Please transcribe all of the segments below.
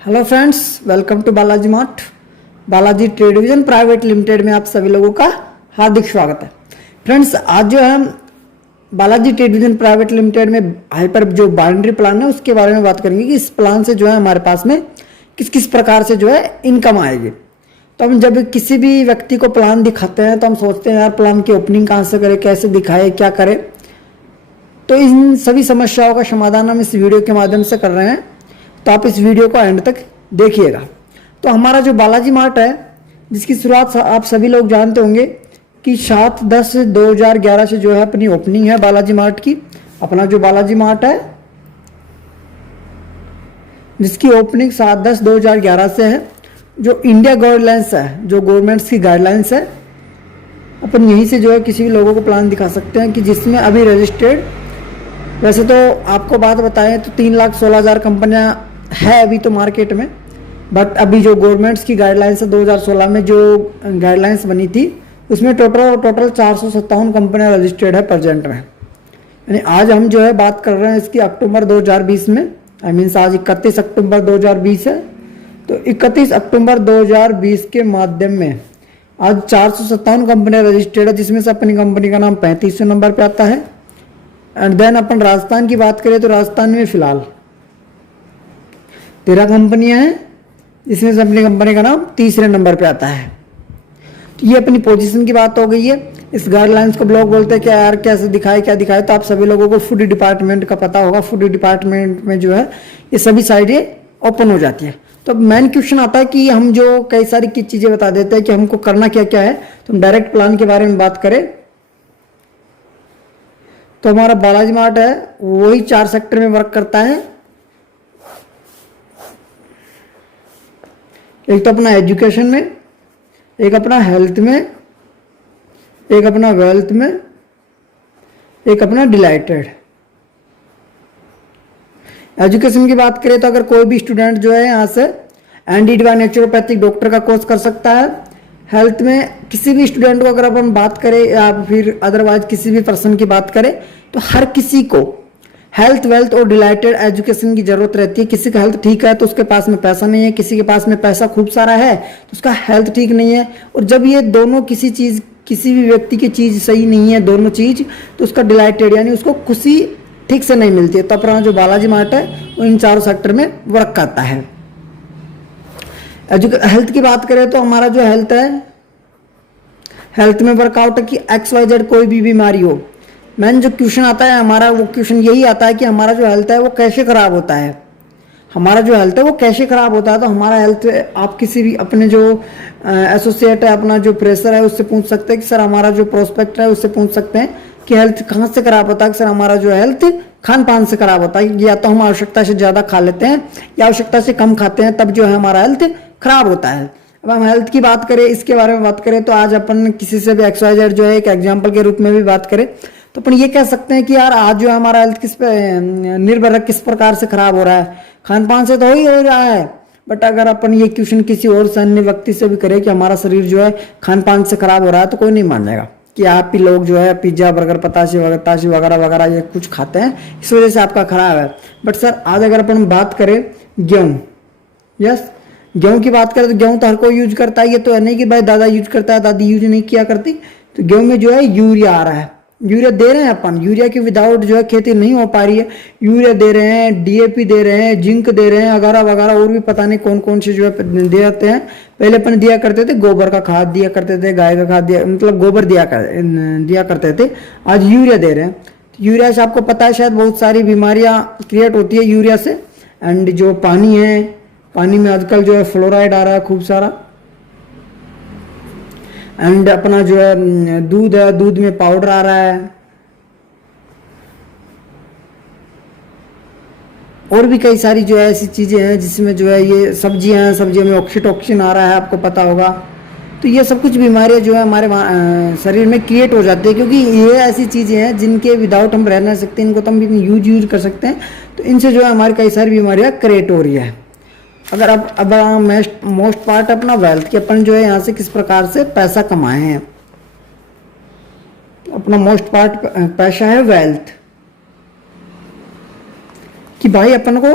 Hello friends, welcome to Balaji mart. Balaji trade division private limited में आप सभी लोगों का हार्दिक स्वागत है। फ्रेंड्स, आज जो है Balaji trade division private limited में हाइपर जो बाउंड्री प्लान है उसके बारे में बात करेंगे कि इस प्लान से जो है हमारे पास में किस किस प्रकार से जो है इनकम आएगी। तो हम जब किसी भी व्यक्ति को प्लान दिखाते हैं तो हम सोचते हैं यार प्लान की ओपनिंग कहाँ से करें, कैसे दिखाए, क्या करें। तो इन सभी समस्याओं का समाधान हम इस वीडियो के माध्यम से कर रहे हैं, तो आप इस वीडियो को एंड तक देखिएगा। तो हमारा जो बालाजी मार्ट है, जिसकी शुरुआत आप सभी लोग जानते होंगे कि 7/10/2011 से जो है अपनी ओपनिंग है बालाजी मार्ट की। अपना जो बालाजी मार्ट है जिसकी ओपनिंग 7/10/2011 से है, जो इंडिया गाइडलाइंस है, जो गवर्नमेंट्स की गाइडलाइंस है, अपन यहीं से जो है किसी भी लोगों को प्लान दिखा सकते हैं कि जिसमें अभी रजिस्टर्ड, वैसे तो आपको बात बताएं तो 3,16,000 कंपनियां है अभी तो मार्केट में, बट अभी जो गवर्नमेंट्स की गाइडलाइंस है 2016 में जो गाइडलाइंस बनी थी उसमें टोटल 457 कंपनियां रजिस्टर्ड है प्रेजेंट में। यानी आज हम जो है बात कर रहे हैं इसकी अक्टूबर 2020 में, आज 31 अक्टूबर 2020 है। तो 31 अक्टूबर 2020 के माध्यम में आज 457 कंपनियां रजिस्टर्ड है, जिसमें से अपनी कंपनी का नाम 35वें नंबर पे आता है। एंड देन अपन राजस्थान की बात करें तो राजस्थान में फिलहाल 13 कंपनियां हैं, जिसमें से अपनी कंपनी का नाम तीसरे नंबर पे आता है। तो ये अपनी पोजीशन की बात हो गई है। इस गाइडलाइंस को लोग बोलते हैं कि यार कैसे दिखाए, क्या दिखाए। तो आप सभी लोगों को फूड डिपार्टमेंट का पता होगा। फूड डिपार्टमेंट में जो है ये सभी साइडें ओपन हो जाती है। तो मेन क्वेश्चन आता है कि हम जो कई सारी की चीजें बता देते हैं कि हमको करना क्या क्या है। तो हम डायरेक्ट प्लान के बारे में बात करें तो हमारा बालाजी मार्ट है वही 4 सेक्टर में वर्क करता है। एक तो अपना एजुकेशन में, एक अपना हेल्थ में, एक अपना वेल्थ में, एक अपना डिलाइटेड। एजुकेशन की बात करें तो अगर कोई भी स्टूडेंट जो है यहाँ से एनडीडी नेचुरोपैथिक डॉक्टर का कोर्स कर सकता है। हेल्थ में किसी भी स्टूडेंट को अगर अपन बात करें या फिर अदरवाइज किसी भी पर्सन की बात करें तो हर किसी को हेल्थ वेल्थ और डिलाइटेड एजुकेशन की जरूरत रहती है। किसी का हेल्थ ठीक है तो उसके पास में पैसा नहीं है, किसी के पास में पैसा खूब सारा है तो उसका हेल्थ ठीक नहीं है। और जब ये दोनों किसी भी व्यक्ति की चीज सही नहीं है, दोनों चीज, तो उसका डिलाइटेड यानी उसको खुशी ठीक से नहीं मिलती है। तो अपना जो बालाजी मार्ट है वो इन 4 सेक्टर में वर्क करता है। हेल्थ की बात करें तो हमारा जो हेल्थ है, हेल्थ में वर्कआउट है कि XYZ कोई भी बीमारी हो। मैन जो क्वेश्चन आता है हमारा, वो क्वेश्चन यही आता है कि हमारा जो हेल्थ है वो कैसे खराब होता है। हमारा जो हेल्थ है वो कैसे खराब होता है। तो हमारा हेल्थ आप किसी भी अपने जो एसोसिएट है, अपना जो प्रेशर है, उससे पूछ सकते हैं कि सर हमारा जो प्रोस्पेक्ट है उससे पूछ सकते हैं कि हेल्थ कहाँ से खराब होता है। कि सर हमारा जो हेल्थ खान पान से खराब होता है, या तो हम आवश्यकता से ज़्यादा खा लेते हैं या आवश्यकता से कम खाते हैं, तब जो है हमारा हेल्थ खराब होता है। अब हम हेल्थ की बात करें, इसके बारे में बात करें तो आज अपन किसी से भी XYZ जो है एक एग्जाम्पल के रूप में भी बात करें तो अपन ये कह सकते हैं कि यार आज जो हमारा हेल्थ किस पे निर्भर है, किस प्रकार से खराब हो रहा है। खान पान से तो ही हो रहा है, बट अगर अपन ये क्वेश्चन किसी और अन्य व्यक्ति से भी करें कि हमारा शरीर जो है खान पान से खराब हो रहा है तो कोई नहीं मानेगा कि आप ही लोग जो है पिज्जा बर्गर पताशी वगैरह वगैरह ये कुछ खाते हैं, इस वजह से आपका खराब है। बट सर आज अगर अपन बात करें गेहूँ, यस गेहूँ की बात करें तो गेहूँ तो हर कोई यूज करता है। ये तो है नहीं कि भाई दादा यूज करता है दादी यूज नहीं किया करती। तो गेहूँ में जो है यूरिया आ रहा है, यूरिया दे रहे हैं अपन। यूरिया के विदाउट जो है खेती नहीं हो पा रही है। यूरिया दे रहे हैं, DAP दे रहे हैं, जिंक दे रहे हैं, वगैरह वगैरह और भी पता नहीं कौन कौन से जो है दे जाते हैं। पहले अपन दिया करते थे गोबर का खाद दिया करते थे, गाय का खाद दिया, मतलब गोबर दिया करते थे। आज यूरिया दे रहे हैं। यूरिया से आपको पता है शायद बहुत सारी बीमारियां क्रिएट होती है यूरिया से। एंड जो पानी है, पानी में आजकल जो है फ्लोराइड आ रहा है खूब सारा। एंड अपना जो है दूध है, दूध में पाउडर आ रहा है। और भी कई सारी जो है ऐसी चीजें हैं जिसमें जो है ये सब्जियां हैं, सब्जियों में ऑक्सीटोक्सिन आ रहा है, आपको पता होगा। तो ये सब कुछ बीमारियां जो है हमारे शरीर में क्रिएट हो जाती है, क्योंकि ये ऐसी चीजें हैं जिनके विदाउट हम रह नहीं सकते, इनको तो हम यूज कर सकते हैं। तो इनसे जो है हमारी कई सारी बीमारियां क्रिएट हो रही है। अगर अब मोस्ट पार्ट अपना वेल्थ के अपन जो है यहाँ से किस प्रकार से पैसा कमाए हैं। अपना मोस्ट पार्ट पैसा है वेल्थ, कि भाई अपन को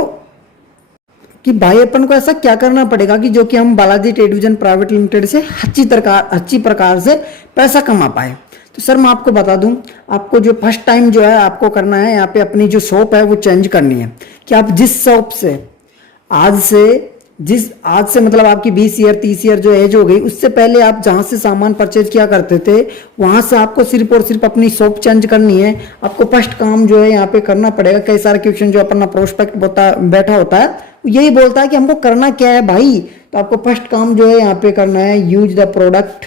कि भाई अपन को ऐसा क्या करना पड़ेगा कि जो कि हम बालाजी टेलीविजन प्राइवेट लिमिटेड से अच्छी प्रकार से पैसा कमा पाए। तो सर मैं आपको बता दूं, आपको जो फर्स्ट टाइम जो है आपको करना है, यहाँ पे अपनी जो शॉप है वो चेंज करनी है। कि आप जिस शॉप से आज से मतलब आपकी 20 ईयर 30 ईयर जो एज हो गई, उससे पहले आप जहां से सामान परचेज किया करते थे वहां से आपको सिर्फ और सिर्फ अपनी शॉप चेंज करनी है। आपको फर्स्ट काम जो है यहाँ पे करना पड़ेगा। कई सारे क्वेश्चन जो अपना प्रोस्पेक्ट बैठा होता है यही बोलता है कि हमको करना क्या है भाई। तो आपको फर्स्ट काम जो है यहाँ पे करना है, use the product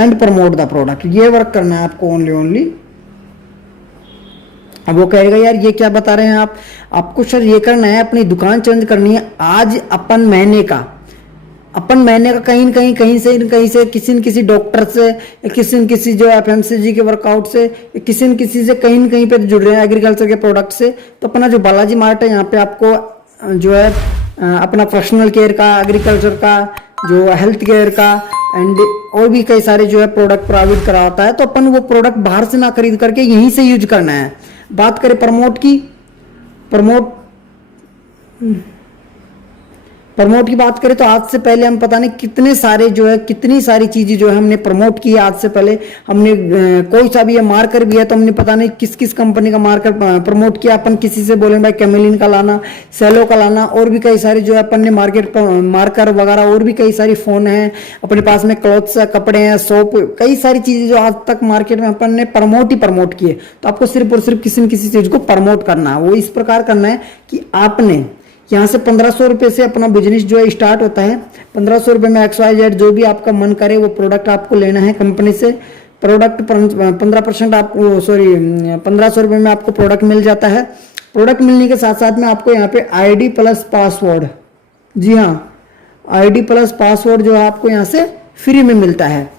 and promote the product. ये वर्क करना है आपको ओनली। अब वो कहेगा यार ये क्या बता रहे हैं आप, आपको सर ये करना है, अपनी दुकान चेंज करनी है। आज अपन महीने का कहीं से किसी डॉक्टर से, किसी जो एफएमसीजी के वर्कआउट से, किसी से कहीं पे जुड़ रहे हैं एग्रीकल्चर के प्रोडक्ट से। तो अपना जो बालाजी मार्ट है यहाँ पे आपको जो है अपना पर्सनल केयर का, एग्रीकल्चर का, जो हेल्थ केयर का एंड और भी कई सारे जो है प्रोडक्ट प्रोवाइड कराता है। तो अपन वो प्रोडक्ट बाहर से ना खरीद करके यहीं से यूज करना है। बात करें प्रमोट की बात करें तो आज से पहले हम पता नहीं कितनी सारी चीजें जो है हमने प्रमोट की। आज से पहले हमने कोई सा भी ये मार्कर भी है तो हमने पता नहीं किस कंपनी का मार्कर प्रमोट किया। अपन किसी से बोले भाई कैमेलिन का लाना, सेलो का लाना, और भी कई सारे जो है अपन ने मार्कर वगैरह और भी कई सारी फोन है अपने पास में, क्लॉथ्स है, कपड़े हैं, सोप, कई सारी चीजें जो आज तक मार्केट में अपन ने प्रमोट किए। तो आपको सिर्फ और सिर्फ किसी न किसी चीज को प्रमोट करना है। वो इस प्रकार करना है कि आपने यहाँ से 1500 रुपये से अपना बिजनेस जो है स्टार्ट होता है। 1500 रुपये में XYZ जो भी आपका मन करे वो प्रोडक्ट आपको लेना है कंपनी से। प्रोडक्ट 15% आपको 1500 रुपये में आपको प्रोडक्ट मिल जाता है। प्रोडक्ट मिलने के साथ साथ में आपको यहाँ पे ID प्लस पासवर्ड, जी हाँ ID प्लस पासवर्ड जो है आपको यहाँ से फ्री में मिलता है।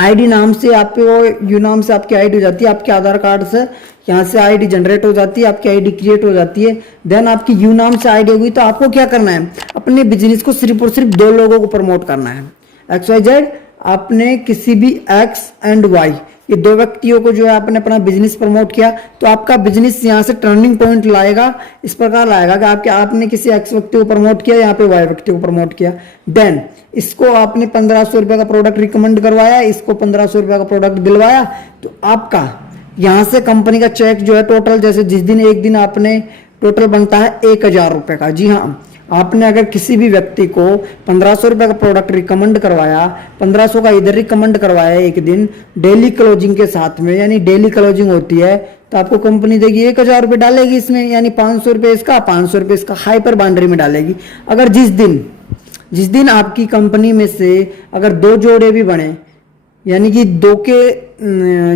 ID नाम से आपको यू नाम से आपकी ID हो जाती है, आपके आधार कार्ड से यहाँ से ID जनरेट हो जाती है, आपकी ID क्रिएट हो जाती है। देन आपकी यू नाम से ID होगी। तो आपको क्या करना है, अपने बिजनेस को सिर्फ और सिर्फ 2 लोगों को प्रमोट करना है। XYZ आपने किसी भी X एंड Y, ये 2 व्यक्तियों को जो है आपने अपना बिजनेस प्रमोट किया तो आपका बिजनेस यहाँ से टर्निंग पॉइंट लाएगा। इस प्रकार लाएगा कि आपने किसी X व्यक्ति को प्रमोट किया, यहाँ पे Y व्यक्ति को प्रमोट किया। देन इसको आपने 1500 रुपये का प्रोडक्ट रिकमेंड करवाया, इसको 1500 रुपये का प्रोडक्ट दिलवाया। तो आपका यहाँ से कंपनी का चेक जो है टोटल, जैसे जिस दिन एक दिन आपने टोटल बनता है 1000 रुपये का। जी हाँ, आपने अगर किसी भी व्यक्ति को 1500 रुपये का प्रोडक्ट रिकमेंड करवाया, 1500 का इधर रिकमेंड करवाया एक दिन डेली क्लोजिंग के साथ में, यानी डेली क्लोजिंग होती है तो आपको कंपनी देगी 1000 रुपये डालेगी इसमें, यानी 500 रुपये इसका, 500 रुपये इसका हाइपर बाउंड्री में डालेगी। अगर जिस दिन आपकी कंपनी में से अगर 2 जोड़े भी बने, यानी कि 2 के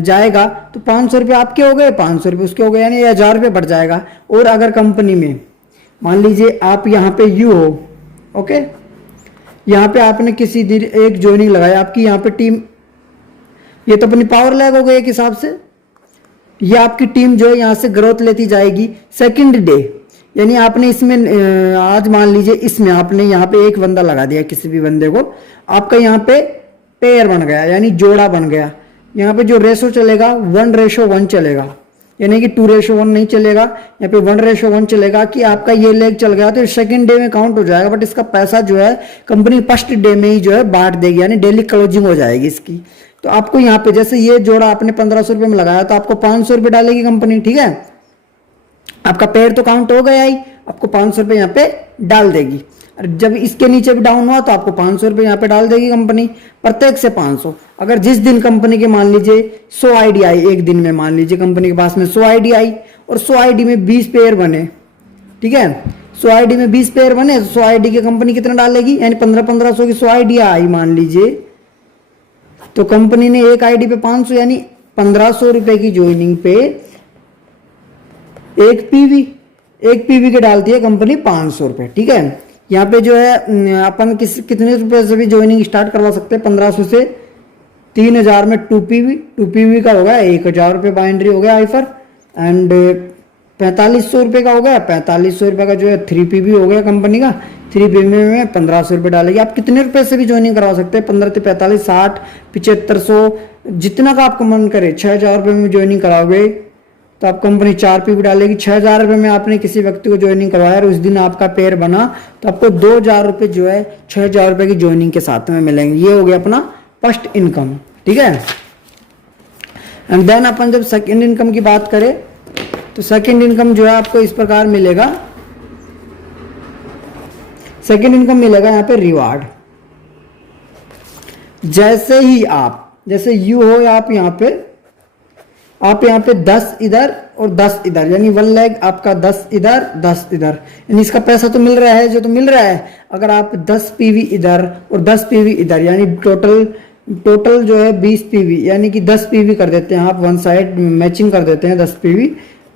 जाएगा तो 500 रुपये आपके हो गए, 500 रुपये उसके हो गए, यानी 1000 रुपये बढ़ जाएगा। और अगर कंपनी में मान लीजिए आप यहाँ पे यू हो, ओके, यहाँ पे आपने किसी दिन एक ज्वाइनिंग लगाया, आपकी यहाँ पे टीम, ये तो अपनी पावर लैग हो गई एक हिसाब से। ये आपकी टीम जो है यहाँ से ग्रोथ लेती जाएगी। सेकंड डे यानी आपने इसमें आज मान लीजिए इसमें आपने यहाँ पे एक बंदा लगा दिया, किसी भी बंदे को, आपका यहाँ पे पेयर बन गया, यानी जोड़ा बन गया। यहाँ पे जो रेशो चलेगा 1:1 चलेगा, यानी कि 2:1 नहीं चलेगा, यहाँ पे 1:1 चलेगा। कि आपका ये लेग चल गया तो सेकंड डे में काउंट हो जाएगा, बट इसका पैसा जो है कंपनी फर्स्ट डे में ही जो है बांट देगी, यानी डेली क्लोजिंग हो जाएगी इसकी। तो आपको यहाँ पे जैसे ये जोड़ा आपने 1500 रुपये में लगाया तो आपको 500 रुपये डालेगी कंपनी, ठीक है। आपका पेड़ तो काउंट हो गया ही, आपको 500 रुपये यहाँ पे डाल देगी। और जब इसके नीचे भी डाउन हुआ तो आपको 500 रुपये यहाँ पे डाल देगी कंपनी, प्रत्येक से 500। अगर जिस दिन कंपनी के मान लीजिए 100 ID आई, एक दिन में मान लीजिए कंपनी के पास में 100 ID आई और 100 ID में 20 पेयर बने, ठीक है, 100 ID में 20 पेयर बने, 100 ID की कंपनी कितना डालेगी, यानी 1500 की 100 ID आई मान लीजिए, तो कंपनी ने एक ID पे 500, यानी 1500 रुपये की ज्वाइनिंग पे एक पीवी के डालती है कंपनी 500 रुपये, ठीक है। यहाँ पे जो है अपन कितने रुपए से भी ज्वाइनिंग स्टार्ट करवा सकते हैं, 1500 से 3000 में 2 पीवी का होगा 1000 रुपये बाइंड्री हो गया आईफर, एंड 4500 रुपये का हो गया, 4500 रुपये का जो है 3 पीवी हो गया कंपनी का। 3 पीवी में 1500 रुपये डालेगी। आप कितने रुपए से भी ज्वाइनिंग करवा सकते हैं, 15 से 45, 60, 7500, जितना का आपका मन करे। 6000 रुपये में ज्वाइनिंग कराओगे तो आप कंपनी 4 पीवी डालेगी। 6,000 रुपये में आपने किसी व्यक्ति को ज्वाइनिंग करवाया और उस दिन आपका पेयर बना, तो आपको 2,000 रुपये जो है 6,000 रुपये की ज्वाइनिंग के साथ में मिलेंगे। ये हो गया अपना फर्स्ट इनकम, ठीक है। एंड देन अपन जब सेकेंड इनकम की बात करें तो सेकेंड इनकम जो है आपको इस प्रकार मिलेगा। सेकेंड इनकम मिलेगा यहाँ पे रिवार्ड। जैसे ही जैसे यू हो आप यहाँ पे 10 इधर और 10 इधर, यानी 1 लाख आपका 10 इधर 10 इधर, यानी इसका पैसा तो मिल रहा है जो तो मिल रहा है। अगर आप 10 पीवी इधर और 10 पीवी इधर, यानी टोटल जो है 20 पीवी, यानी कि 10 पीवी कर देते हैं आप, वन साइड मैचिंग कर देते हैं 10 पीवी,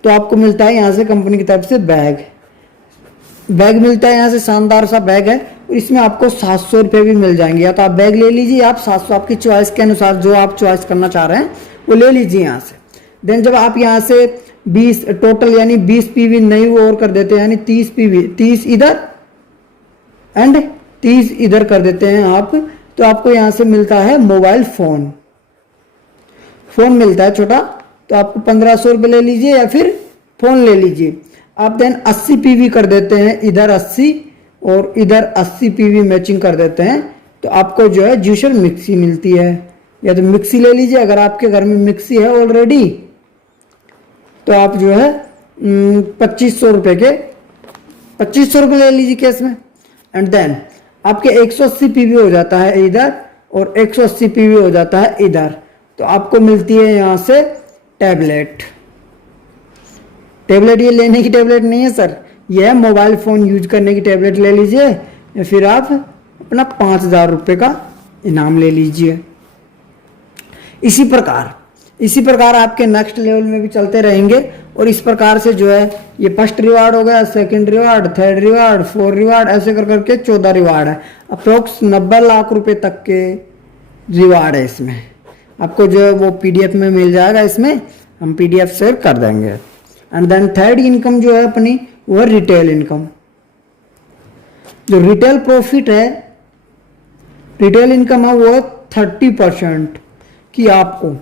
तो आपको मिलता है यहाँ से कंपनी की तरफ से बैग मिलता है। यहाँ से शानदार सा बैग है और इसमें आपको 700 रुपये भी मिल जाएंगे। या तो आप बैग ले लीजिए, आप 700 आपकी चॉइस के अनुसार जो आप चॉइस करना चाह रहे हैं वो ले लीजिए यहाँ से। देन जब आप यहाँ से 20 टोटल यानी 20 पीवी नहीं वो और कर देते हैं, यानी 30 पीवी, 30 इधर एंड 30 इधर कर देते हैं आप, तो आपको यहाँ से मिलता है मोबाइल फोन मिलता है छोटा, तो आपको 1500 रुपये ले लीजिए या फिर फोन ले लीजिए आप। देन 80 पीवी कर देते हैं, इधर 80 और इधर 80 पीवी मैचिंग कर देते हैं, तो आपको जो है जूसर मिक्सी मिलती है। या तो मिक्सी ले लीजिए, अगर आपके घर में मिक्सी है ऑलरेडी तो आप जो है 2500 रुपये ले लीजिए केस में। एंड देन आपके 180 पीवी हो जाता है इधर और 180 पीवी हो जाता है इधर, तो आपको मिलती है यहाँ से टैबलेट। ये लेने की टैबलेट नहीं है सर, ये है मोबाइल फ़ोन यूज करने की टैबलेट ले लीजिए, या फिर आप अपना 5,000 रुपये का इनाम ले लीजिए। इसी प्रकार आपके नेक्स्ट लेवल में भी चलते रहेंगे। और इस प्रकार से जो है ये फर्स्ट रिवार्ड हो गया, second reward, third reward, 4 reward, ऐसे कर करके 14 रिवार्ड है। अप्रोक्स 90 लाख रुपए तक के रिवार्ड है इसमें। आपको जो है वो पीडीएफ में मिल जाएगा, इसमें हम पीडीएफ शेयर कर देंगे। एंड देन थर्ड इनकम जो है अपनी वो रिटेल इनकम। जो रिटेल प्रॉफिट है, रिटेल इनकम है वो 30% कि आपको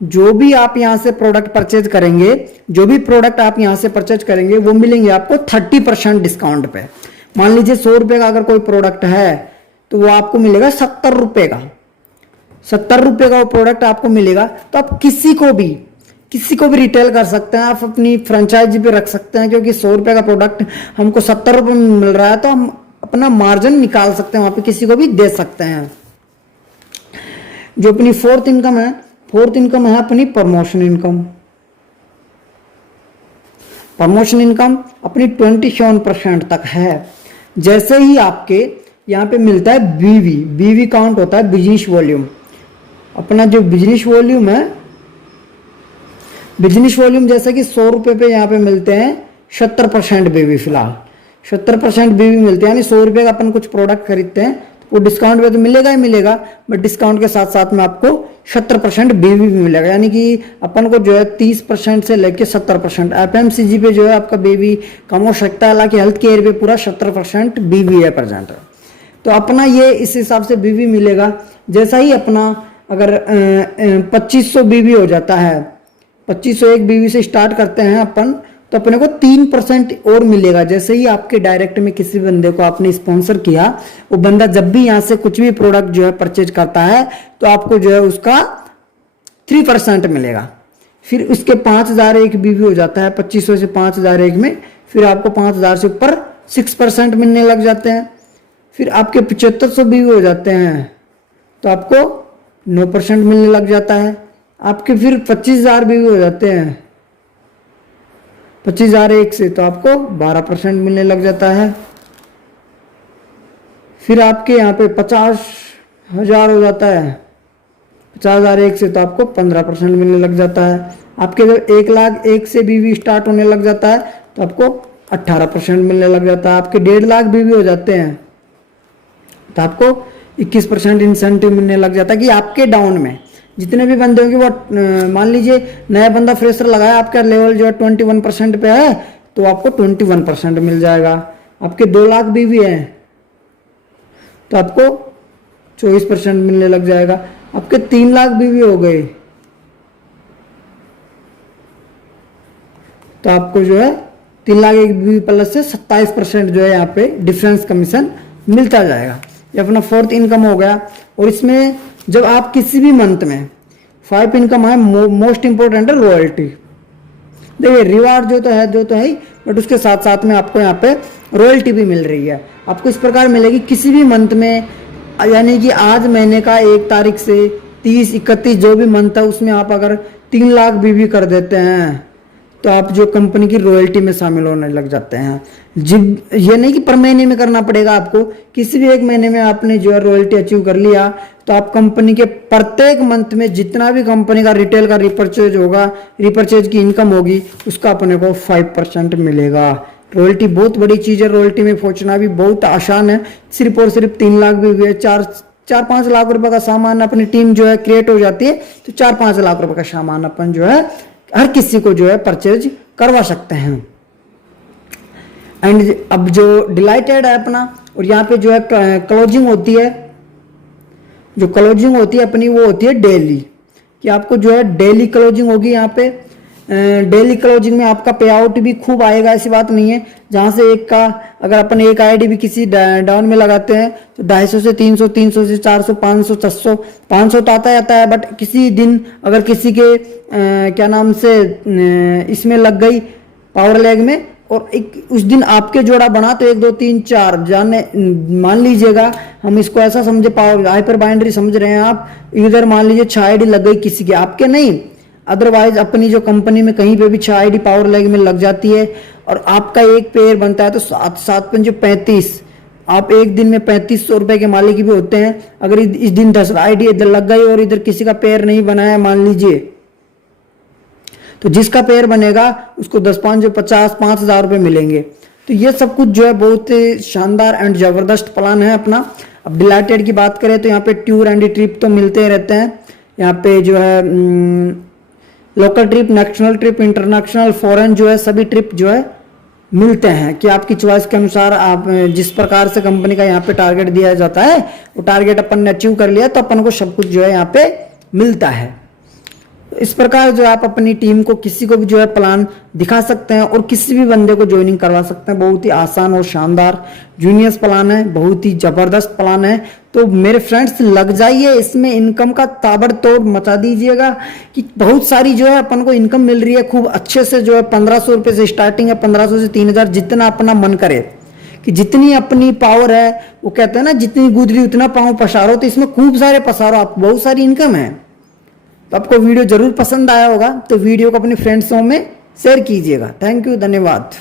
जो भी आप यहां से प्रोडक्ट परचेज करेंगे, वो मिलेंगे आपको 30% डिस्काउंट पे। मान लीजिए 100 रुपए का अगर कोई प्रोडक्ट है तो वो आपको मिलेगा 70 रुपए का। 70 रुपए का वो प्रोडक्ट आपको मिलेगा, तो आप किसी को भी रिटेल कर सकते हैं, आप अपनी फ्रेंचाइजी पे रख सकते हैं, क्योंकि 100 रुपए का प्रोडक्ट हमको 70 रुपए में मिल रहा है, तो हम अपना मार्जिन निकाल सकते हैं, वहां पे किसी को भी दे सकते हैं। जो अपनी फोर्थ इनकम है अपनी प्रमोशन इनकम अपनी 27% तक है। जैसे ही आपके यहाँ पे मिलता है बीवी काउंट होता है बिजनेस वॉल्यूम। अपना जो बिजनेस वॉल्यूम जैसे कि 100 रुपए पे यहाँ पे मिलते हैं 70% बीवी। फिलहाल 70% बीवी मिलते हैं, यानी 100 रुपए का अपन कुछ प्रोडक्ट खरीदते हैं वो डिस्काउंट पे तो मिलेगा ही मिलेगा, बट डिस्काउंट के साथ साथ में आपको 70% बीवी भी मिलेगा। यानी कि अपन को जो है 30% से लेके 70% एफएमसीजी पे जो है आपका बीवी कम हो सकता है, हालांकि हेल्थ केयर पे पूरा 70% बीवी है प्रेजेंट। तो अपना ये इस हिसाब से बीवी मिलेगा। जैसा ही अपना अगर 2500 बीवी हो जाता है, 2501 बीवी से स्टार्ट करते हैं अपन, तो अपने को 3% और मिलेगा। जैसे ही आपके डायरेक्ट में किसी बंदे को आपने स्पॉन्सर किया, वो बंदा जब भी यहाँ से कुछ भी प्रोडक्ट जो है परचेज करता है तो आपको जो है उसका 3% मिलेगा। फिर उसके 5001 बीवी हो जाता है, 2500 से 5001 में फिर आपको 5000 से ऊपर 6% मिलने लग जाते हैं। फिर आपके 7500 बीवी हो जाते हैं तो आपको 9% मिलने लग जाता है। आपके फिर 25000 बीवी हो जाते हैं 25001 से, तो आपको 12% मिलने लग जाता है। फिर आपके यहाँ पे 50,000 हो जाता है 50,001 से, तो आपको 15% मिलने लग जाता है। आपके जब 1,01,000 से बीवी स्टार्ट होने लग जाता है तो आपको 18% मिलने लग जाता है। आपके 1,50,000 बीवी हो जाते हैं तो आपको 21% इंसेंटिव मिलने लग जाता है। कि आपके डाउन में जितने भी बंदे होंगे वो, मान लीजिए नया बंदा फ्रेशर लगाया, आपका लेवल जो है 21% पे है तो आपको 21% मिल जाएगा। आपके 2 लाख बीवी है तो आपको 24% मिलने लग जाएगा। आपके 3 लाख बीवी हो गए तो आपको जो है 3 लाख BB प्लस से 27% जो है यहाँ पे डिफरेंस कमीशन मिलता जाएगा। ये अपना फोर्थ इनकम हो गया। और इसमें जब आप किसी भी मंथ में 5 इनकम है, मोस्ट इंपॉर्टेंट है रॉयल्टी। देखिए रिवार्ड जो तो है ही, बट उसके साथ साथ में आपको यहाँ पे रॉयल्टी भी मिल रही है। आपको इस प्रकार मिलेगी किसी भी मंथ में, यानी कि आज महीने का 1 तारीख से 30, 31 जो भी मंथ है उसमें आप अगर 3 लाख BB कर देते हैं तो आप जो कंपनी की रॉयल्टी में शामिल होने लग जाते हैं। ये नहीं कि पर महीने में करना पड़ेगा आपको, किसी भी एक महीने में आपने जो है रॉयल्टी अचीव कर लिया तो आप कंपनी के प्रत्येक मंथ में जितना भी कंपनी का रिटेल का रिपर्चेज होगा, रिपर्चेज की इनकम होगी, उसका अपने को 5% मिलेगा। रॉयल्टी बहुत बड़ी चीज़ है, रॉयल्टी में पहुंचना भी बहुत आसान है। सिर्फ और सिर्फ 3 लाख BB, 4-5 लाख रुपए का सामान अपनी टीम जो है क्रिएट हो जाती है, तो 4-5 लाख रुपए का सामान अपन जो है हर किसी को जो है परचेज करवा सकते हैं। एंड अब जो डिलाइटेड है अपना, और यहाँ पे जो है क्लोजिंग होती है, जो क्लोजिंग होती है अपनी वो होती है डेली, कि आपको जो है डेली क्लोजिंग होगी। यहाँ पे डेली क्लोजिंग में आपका पे आउट भी खूब आएगा, ऐसी बात नहीं है। जहां से एक का अगर अपन एक आईडी भी किसी डाउन में लगाते हैं तो 250 से 300, 300 से 400, 500, 600, 500 तो आता है। बट किसी दिन अगर किसी के क्या नाम से इसमें लग गई पावर लैग में, और एक उस दिन आपके जोड़ा बना तो 1, 2, 3, 4 जाने, मान लीजिएगा हम इसको ऐसा समझे, पावर हाइपर बाइंड्री समझ रहे हैं आप, इधर मान लीजिए 6 आईडी लग गई किसी के, आपके नहीं, अदरवाइज अपनी जो कंपनी में कहीं पे भी 6 आईडी पावर लैग में लग जाती है और आपका एक पेयर बनता है तो 7-5-35, आप एक दिन में 3500 रुपए के मालिक भी होते हैं। अगर इस दिन 10 आईडी इधर लग गई और इधर किसी का पेयर नहीं बनाया मान लीजिए, तो जिसका पेयर बनेगा उसको 5,000 रुपए मिलेंगे। तो ये सब कुछ जो है बहुत शानदार एंड जबरदस्त प्लान है अपना। अब डिलाइटेड की बात करें तो यहाँ पे टूर एंड ट्रिप तो मिलते रहते हैं। यहाँ पे जो है local trip, national trip, international, foreign जो है सभी ट्रिप जो है मिलते हैं, कि आपकी चॉइस के अनुसार आप जिस प्रकार से कंपनी का यहाँ पे टारगेट दिया जाता है वो टारगेट अपन ने अचीव कर लिया तो अपन को सब कुछ जो है यहाँ पे मिलता है। इस प्रकार जो आप अपनी टीम को किसी को भी जो है प्लान दिखा सकते हैं और किसी भी बंदे को ज्वाइनिंग करवा सकते हैं। बहुत ही आसान और शानदार जूनियर्स प्लान है, बहुत ही जबरदस्त प्लान है। तो मेरे फ्रेंड्स लग जाइए इसमें, इनकम का ताबड़तोड़ मचा दीजिएगा कि बहुत सारी जो है अपन को इनकम मिल रही है खूब अच्छे से। जो है 1500 रुपये से स्टार्टिंग है, 1500 से 3000, जितना अपना मन करे, कि जितनी अपनी पावर है, वो कहते हैं ना जितनी गुदरी उतना पाँव पसारो, तो इसमें खूब सारे पसारो, आप बहुत सारी इनकम है। तो आपको वीडियो जरूर पसंद आया होगा तो वीडियो को अपने फ्रेंड्सों में शेयर कीजिएगा। थैंक यू, धन्यवाद।